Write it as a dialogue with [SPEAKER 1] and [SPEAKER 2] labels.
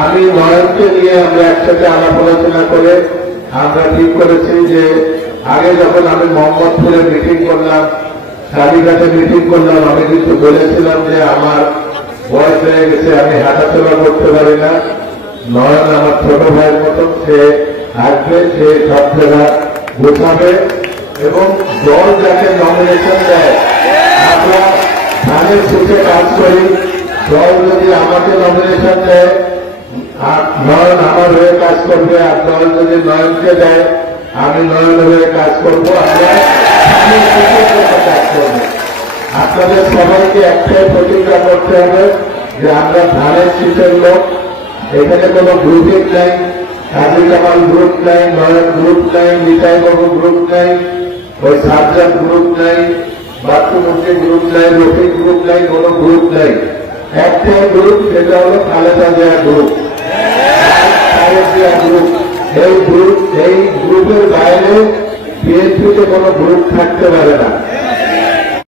[SPEAKER 1] আমি নয়নকে নিয়ে আমরা একসাথে আলাপ আলোচনা করে আমরা ঠিক করেছি যে আগে যখন আমি মোহাম্মদপুরে মিটিং করলাম কালীঘাটে মিটিং করলাম, আমি কিন্তু বলেছিলাম যে আমার বয়স হয়ে গেছে, আমি হাঁটাচলা করতে পারি না। নয়ন আমার ছোট ভাইয়ের মতো সে আসবে সে সব জায়গা গোছাবে এবং দল যাকে নমিনেশন দেয়, আমরা ধানের সুখে কাজ করি। দল যদি আমাকে নমিনেশন দেয় নয়ন আমার হয়ে কাজ করবে, আর যদি নয়নকে দেয়, আমি নয়ন হয়ে কাজ করব কাজ করব। আপনাদের সবাইকে একটাই প্রতিজ্ঞা করতে হবে যে আমরা ধানের শীতের লোক, এখানে কোনো গ্রুপিং নাই, কাজী কামাল গ্রুপ নাই, নয়ন গ্রুপ নাই নিতাই বাবু গ্রুপ নাই, ওই সার্জান গ্রুপ নাই বাথরুমুখী গ্রুপ নাই, রফিক গ্রুপ নাই, কোনো গ্রুপ নাই। একটাই গ্রুপ সেটা হলো খালেদা জিয়া গ্রুপ এই গ্রুপ এই গ্রুপের বাইরে বিএনপিতে কোনো গ্রুপ থাকতে পারে না।